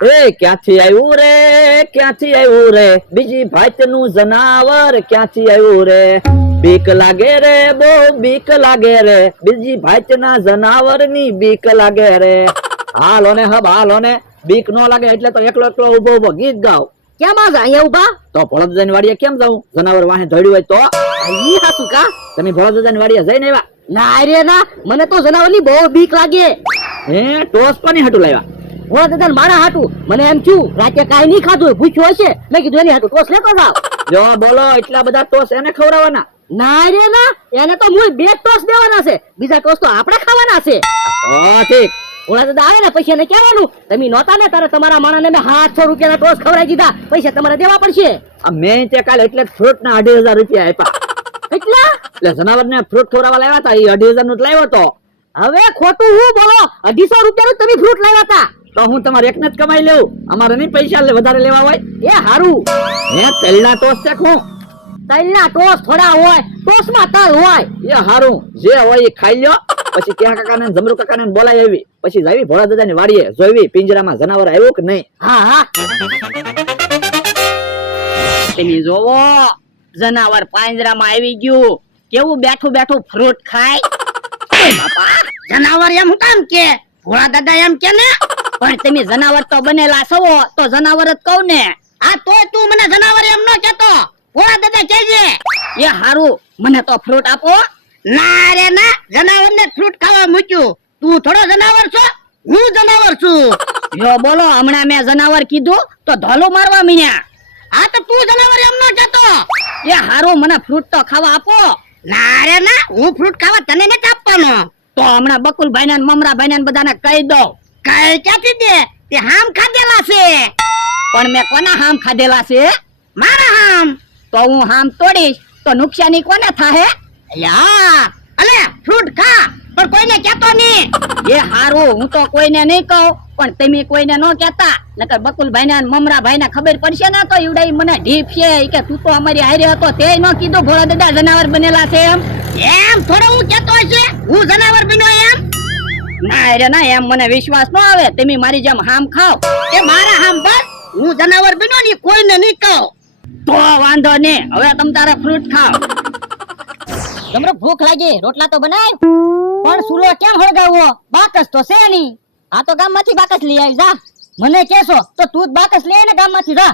એ ક્યાંથી આવ્યું રે બીજી ભાતનું જનાવર ક્યાંથી આવ્યું રે બીક લાગે રે બહુ બીક લાગે રે બીજી ભાતના જનાવરની બીક લાગે રે હાલો ને હબ હાલો ને બીક નો લાગે એટલે તો એકલો એકલો ઉભો ઉભો ગીત ગાવ કેમ આ અહીંયા ઉભા તો ભોળાદાદાની વાડીએ કેમ જાઉં જનાવર વાહે ધડ્યું હોય તો ઈ હાસુ કા તમે ભોળાદાદાની વાડીએ જઈને આવ્યા ના રે ના મને તો જનાવરની બહુ બીક લાગે હે ટોસ કોની હાટુ લાવ્યા હું દાદા મારા હાટું મને એમ થયું રાતે કાઈ નહીં ખાધું ભૂખ્યો હશે મેં કીધું એની હાટું ટોસ લેતો જાવ જો બોલો એટલા બધા ટોસ એને ખવડાવવાના ના રે ના એને તો મૂળ બે ટોસ દેવાના છે બીજા ટોસ તો આપણે ખાવાના છે ઠીક ઓલા દાદા આવે ને પછી એને કહેવાનું તમે નહોતા ને તારે તમારા માણસને મેં 700 રૂપિયાના ટોસ ખવડાવી દીધા પૈસા તમારે દેવા પડશે આ મેં તે કાલે એટલે ફ્રૂટ ના 2500 રૂપિયા આપ્યા કેટલા એટલે જનાવર ને ફ્રૂટ ખવડાવવા લાવ્યા હતા એ 2500 નું જ લાવ્યો તો હવે ખોટું હું બોલો 250 રૂપિયાનું તમે ફ્રૂટ લાવ્યા હતા તો હું તમારે એકને જ કમાઈ લેવું અમારે નહીં પૈસા વધારે લેવા હોય એ હારું હે તેલના ટોસ શેખું તલના ટોસ થોડા હોય ટોસમાં તલ હોય એ હારું જે હોય એ ખાઈ લ્યો પછી ક્યાં કાકાને જમરૂ કાકાને બોલાય આવી પછી જાવી ભોળાદાદાની વાડીએ જોઈવી પિંજરામાં જનાવર આવ્યું કે નહીં હા હા તમે જોવો જનાવર પાંજરામાં આવી ગયું કેવું બેઠું બેઠું ફ્રૂટ ખાય બાપા જનાવર એમ હું કામ કે ભોળા દાદા એમ કે ને પણ તમે જનાવર તો બનેલા છો તો જનાવર જ કહું ને આ તોય તું મને જનાવર એમ ન કહેતો ભોળા દાદા કહેજે એ હારું મને તો ફ્રૂટ આપો ના રે ના જનાવર ને ફ્રૂટ ખાવા મૂક્યું તું થોડો જનાવર છો હું જનાવર છું યો બોલો હમણાં મેં જનાવર કીધું તો ધોલું મારવા મીયા આ તો તું જનાવર એમ ન કહેતો એ હારું મને ફ્રૂટ તો ખાવા આપો ના રે ના હું ફ્રૂટ ખાવા તને નથી આપવાનો તો હમણાં બકુલભાઈ ને મમરાભાઈ ને બધાને કહી દો કઈ ક્યાંથી દે તે હામ ખાધેલા છે પણ મેં કોના હામ ખાધેલા છે મારા હામ તો હું હામ તોડીશ તો નુકસાની કોને થાહે યા અલે ફ્રૂટ ખા પણ કોઈને કહેતો નહીં એ હારું હું તો કોઈને નહીં કહું પણ તમે કોઈને ન કહેતા નકર બકુલભાઈ ને મમરાભાઈ ને ખબર પડશે ને તો ઈવડાઈ મને ઢીપ છે કે તું તો અમારી હારે હતો તે ન કીધું ભોળા દાદા જનાવર બનેલા છે એમ થોડો હું કહેતો છે હું જનાવર બન્યો એમ ના રે ના એમ મને વિશ્વાસ ન આવે તમે મારી જેમ હામ ખાઓ એ મારા હામ બસ હું જનાવર બન્યો ની કોઈને નહીં કહું તો વાંધો નહીં હવે તમ તારે ફ્રૂટ ખાઓ તમને ભૂખ લાગી રોટલા તો બનાય પણ સુલો કેમ હળગાવવો બાકસ તો છે નહીં આ તો ગામમાંથી બાકસ લઈ આવી જા મને કેસો તો તું જ બાકસ લઈ આય ને ગામમાંથી જા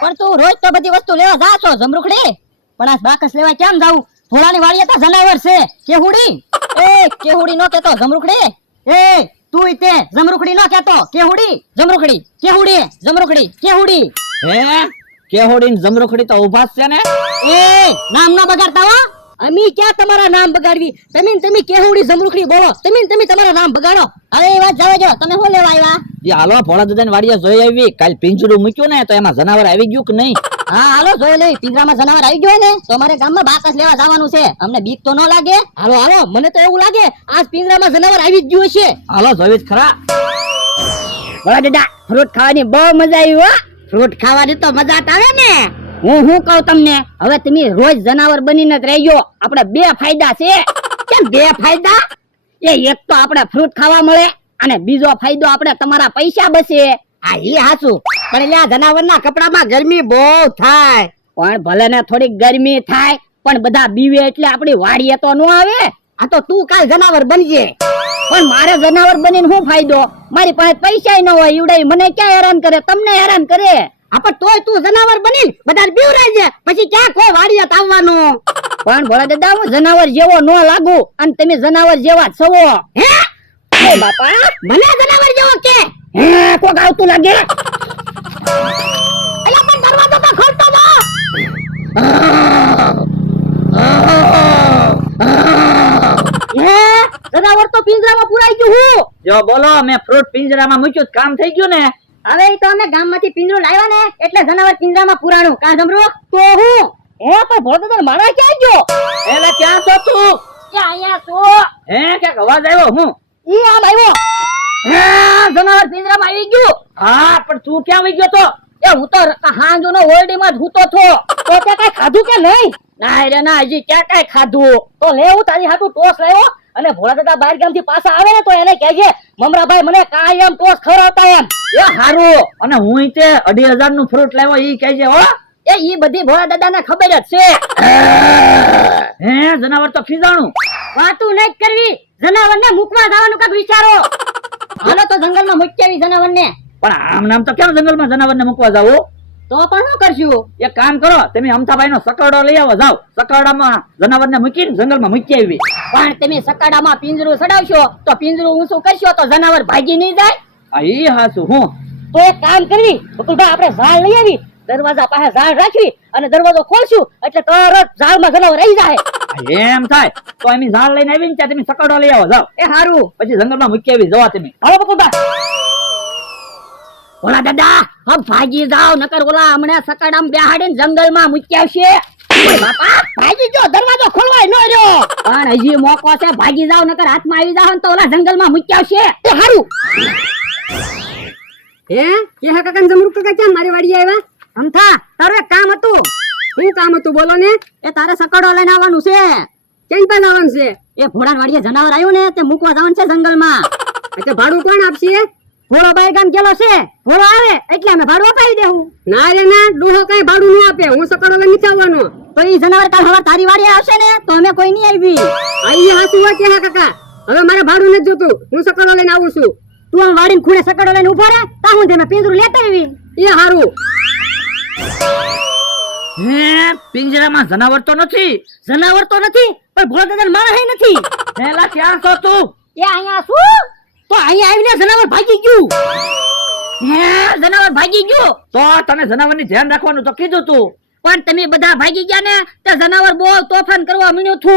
પણ તું રોજ તો બધી વસ્તુ લેવા જા છો જમરૂખડી પણ આ બાકસ લેવા કેમ જાવું થોડાની વાડીએ તો જનાવર છે કેહુડી એ કેહુડી નો કેતો જમરૂખડી એ તું તે જમરૂખડી નો કેતો કેહુડી જમરૂખડી કેહુડી જમરૂખડી કેહુડી હે કેહોડી ને જમરૂખડી તો ઉભા જ છે ને એ નામ ના બગાડતા હો અમી ક્યાં તમારા નામ બગાડવી તમે કેહુડી જમરૂખડી બોલો તમે તમારા નામ બગાડો હવે એ વાત જવા જો તમે શું લેવા આવ્યા એ હાલો ભોળાદાદાની વાડીએ જોઈ આવી કાલ પિંજરું મૂક્યું ને તો એમાં જનાવર આવી ગયું કે નહીં હા હાલો જોઈ લઈ પિંજરામાં જનાવર આવી ગયો ને તો અમારે ગામમાં બાકસ લેવા જવાનું છે અમને બીક તો ન લાગે હાલો હાલો મને તો એવું લાગે આજ પિંજરામાં જનાવર આવી જ ગયું છે હાલો જોઈ જ ખરા ભોળાદાદા ફ્રૂટ ખાવાની બહુ મજા આવી હો ફ્રૂટ ખાવાની તો મજા આવે ને હું કહું તમને હવે તમે રોજ જનાવર બનીને જ રહેજો આપણે બે ફાયદા છે કેમ બે ફાયદા એ એક તો આપણે ફ્રૂટ ખાવા મળે અને બીજો ફાયદો આપણે તમારા પૈસા બચે આ ઈ હાચું પણ લ્યા જનાવરના કપડામાં ગરમી બહુ થાય પણ ભલે ને થોડીક ગરમી થાય પણ બધા બીવે એટલે આપણી વાડીએ તો નો આવે આ તો તું કાલ જનાવર બનજે પણ મારે જનાવર બનીને શું ફાયદો મારી પાસે પૈસા ન હોય ઈવડાઈ મને ક્યાં હેરાન કરે તમને હેરાન કરે આપણ તોય તું જનાવર બની બધા બીવરાઈ જાય પછી ક્યાં કોઈ વાડીએ આવવાનું પણ ભોળા દાદા હું જનાવર જેવો ન લાગુ અને તમે જનાવર જેવા છો હે એ બાપા મને જનાવર જેવો કે હે કોક આવતું લાગે એલા પણ દરવાજો તો ખોલતો ના હે જનાવર તો પિંજરામાં પુરાઈ ગયું હું જો બોલો મેં ફ્રૂટ પિંજરામાં મૂક્યું કામ થઈ ગયું ને હવે તો અમે ગામમાંથી પિંજરું લાવ્યા ને એટલે જનાવર પિંજરામાં પુરાણું કા જમરો તો હું હે તો ભોળાદાદા મારા ક્યાં ગયો એલા ક્યાં છો તું કે અહીંયા છો હે ક્યાંક અવાજ આવ્યો હું ઈ આમ આવ્યો હે જનાવર પિંજરામાં આવી ગયું હા પણ તું ક્યાં વઈ ગયો તો એ હું તો હાંજોનો ઓરડીમાં જ હૂતો છો તો તે કઈ ખાધું કે નહીં ના રે ના હજી ક્યાં કઈ ખાધું તો લેવું તારી હાટુ ટોસ લાવ્યો અને ભોળા દાદા બહાર ગામથી પાછા આવે ને તો એને કહેજે મમરાભાઈ મને કાયમ ટોસ ખવડાવતા એમ. એ હારું. અને હું તે 2,500 નું ફ્રૂટ લાવ્યો ઈ કહેજે હો. એ ઈ બધી ભોળા દાદાને ખબર જ છે. હે જનાવર તો ખીજાણું. વાતું નહીં કરવી, જનાવરને મૂકવા જવાનું કાંઈક વિચારો. હાલો તો જંગલમાં મૂકી આવી જનાવરને. પણ આમ નામ તો કેમ જંગલમાં જનાવરને મૂકવા જાવ? તો પણ શું કરશું? એક કામ કરો, તમે અમથાભાઈ નો સકરડો લઈ આવો, જાઓ સકરડામાં જનાવરને મૂકીને જંગલમાં મૂકી આવી. પણ તમે સકાડામાં પિંજરું ચડાવશો તો પિંજરું ઊંચું કરશો તો જનાવર ભાગી નહીં જાય. આ ઈ હાસું હું. તો એક કામ કરવી બકુલભાઈ, આપણે ઝાડ લઈ આવી, દરવાજા પાસે ઝાડ રાખવી અને દરવાજો ખોલશું એટલે તરત ઝાડમાં જનાવર રહી જાય. એમ થાય તો એની ઝાડ લઈને આવીને ત્યાં તમે સકરડો લઈ આવો, જાઓ. એ હારું. પછી જંગલમાં મૂકી આવી જવા તમે. હાલો બકુલભાઈ. ઓલા દાદા હમ ભાગી જાવ, નકર ઓલા હમણાં સકાડામાં બેહાડીને જંગલમાં મૂકી આવશે. ઓય બાપા ભાગી જો, દરવાજો ખોલવાય ન રહ્યો. પણ હજી મોકો છે, ભાગી જાવ નકર હાથમાં આવી જાવ તો ઓલા જંગલમાં મૂકી આવશે. એ હારું. હે કે હા કાકા જમરૂક કાકા કેમ મારી વાડી આવ્યા? અમથા તારું એક કામ હતું. શું કામ હતું બોલો ને? એ તારે સકડો લઈને આવવાનું છે. કેમ પણ આવવાનું છે? એ ભોળા વાડીએ જનાવર આવ્યું ને તે મૂકવા જવાનું છે જંગલમાં. એટલે ભાડું કોણ આપશે? ભોળો બાઈ ગામ ગેલો છે, ભોળો આવે એટલે અમે ભાડું અપાવી દેવું. ના રે ના, ડોહો કઈ ભાડું ન આપે, હું સકડો લઈને નથી આવવાનો. તો ઈ જનાવર કાલ હવાર તારી વાડીએ આવશે ને તો અમે કોઈ નહીં આવી. આઈ હાસુ હોય કે હા કાકા, હવે મારે ભાડું નથી જોતું, હું સકડો લઈને આવું છું. તું આમ વાડીને ખૂણે સકડો લઈને ઉભો રહે તા હું તેને પિંજરું લેતા આવી. એ હારું. હે પિંજરામાં જનાવર તો નથી. જનાવર તો નથી પણ ભોળા દાદા માણસ નથી. એલા ક્યાં છો તું? એ અહીંયા શું? તો અહીંયા આવીને જનાવર ભાગી ગયું. હે જનાવર ભાગી ગયું? તો તને જનાવરની ધ્યાન રાખવાનું તો કીધું તું. પણ તમે બધા ભાગી ગયા ને તે જનાવર બહુ તોફાન કરવા માંડ્યો છો.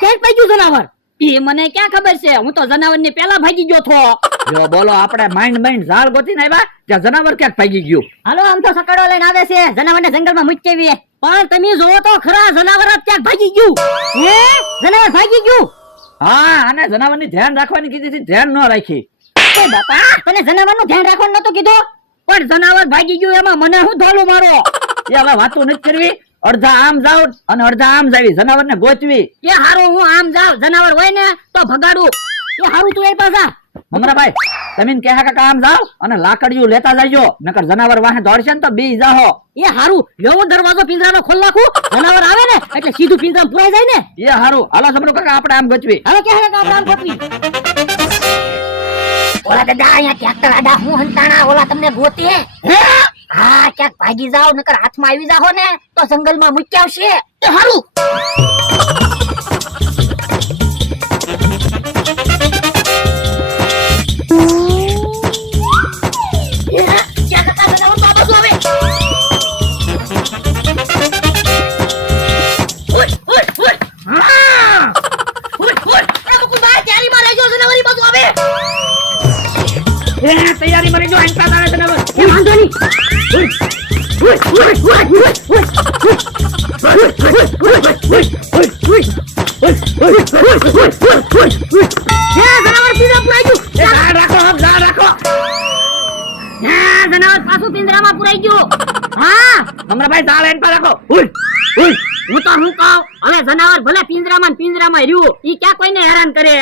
ક્યાં ભાગ્યું જનાવર? એ મને ક્યાં ખબર છે, હું તો જનાવરની પહેલા ભાગી ગયો છો. જો બોલો, આપણે માઇન્ડ ઝાડ ગોતીને આવ્યા ત્યાં જનાવર ક્યાંક ભાગી ગયું. હાલો આમ તો સકડો લઈને આવે છે, જનાવરને જંગલમાં મૂકી આવીએ. પણ તમે જોવો તો ખરા, જનાવર જ ક્યાંક ભાગી ગયું. હે જનાવર ભાગી ગયું? હા, અને જનાવરની ધ્યાન રાખવાની કીધી હતી, ધ્યાન ન રાખી. એ બાપા તને જનાવરનું ધ્યાન રાખવાનું નતું કીધું? પણ જનાવર ભાગી ગયું એમાં મને હું ધોલું મારો. એ હવે વાતો નથી કરવી, અડધા આમ જાવ અને અડધા આમ જાવી, જનાવરને ગોતવી. એ હારું હું આમ જાવ, જનાવર હોય ને તો ભગાડું. એ હારું તું એ પાછા મમરાભાઈ, તમે કહે કાકા આમ જાવ અને લાકડીયું લેતા જાજો, નકર જનાવર વાહે દોડશે ને તો બી જાહો. એ હારું. એવો દરવાજો પિંજરાનો ખોલ નાખું, જનાવર આવે ને એટલે સીધું પિંજરામાં પુરાઈ જાય ને. એ હારું. હાલો સમરો કાકા, આપણે આમ ગોચવી. હવે કે આપણે આમ ગોતવી. ઓલા દાદા અહીંયા ટ્રેક્ટર આડા હું હંતાણા ઓલા તમને ગોતે. હે હા, ક્યાંક ભાગી જાવ નકર હાથમાં આવી જાહો ને તો જંગલમાં મૂકી આવશે. એ હારું. તૈયારી બની જો, આંટા તારે જનાવર. એ વાંધો નહીં. જનાવર પિંજરા પુરાઈ ગયું. ઝાડ રાખો, ઝાડ રાખો. જનાવર પાછું પિંજરામાં પુરાઈ ગયું. હા મમરાભાઈ, ઝાડ એન્ટા રાખો. હું તો હું કહું, હવે જનાવર ભલે પિંજરામાં ને પિંજરામાં રહ્યું, ઈ ક્યાં કોઈને હેરાન કરે.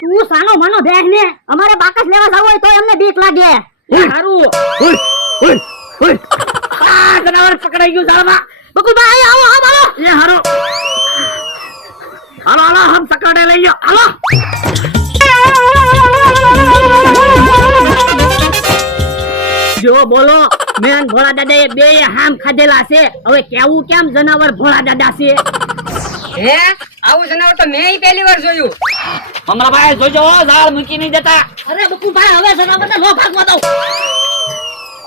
તું સાનો માનો બેહ ને, અમારે બાકસ લેવા જવું હોય તો એમને બીક લાગે. હારું. આ જનાવર પકડાઈ ગયું ઝાડમાં. બકુલભાઈ આવો આવો આવો. એ હારું. હાલો હાલો, હમ સકાડે લઈ લો. હાલો. જો બોલો, મેં ભોળા દાદા એ બે હામ ખાધેલા છે, હવે કેવું કેમ જનાવર ભોળા દાદા છે. હે આવું જનાવર તો મેં પહેલી વાર જોયું. મમરાભાઈ જોજો, ઝાડ મૂકી નહીં દેતા. અરે બકુલભાઈ હવે જનાવરને નો ભાગવા દઉં.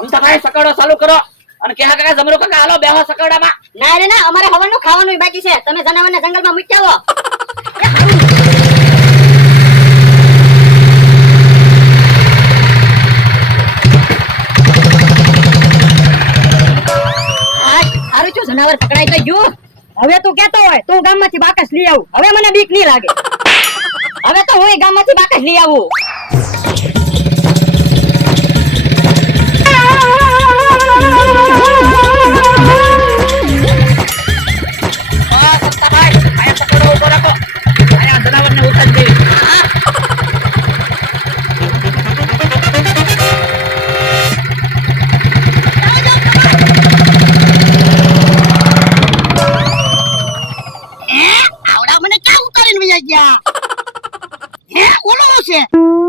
અમતાભાઈ સકાડો ચાલુ કરો અને કહે કાકા જમરો કાકા હાલો બેહો સકાડામાં. ના રે ના, અમારે હવાનું ખાવાનું બાકી છે, તમે જનાવરને જંગલમાં મૂકી આવો. હારું છું, જનાવર પકડાઈ તો ગયું. હવે તું કેતો હોય તું ગામમાંથી બાકસ લઈ આવું, હવે મને બીક નહીં લાગે. હવે તો હું ગામમાંથી બાકસ લઈ આવું. અમતાભાઈ, આયા સકાડો ઉભો રાખો. આયા છે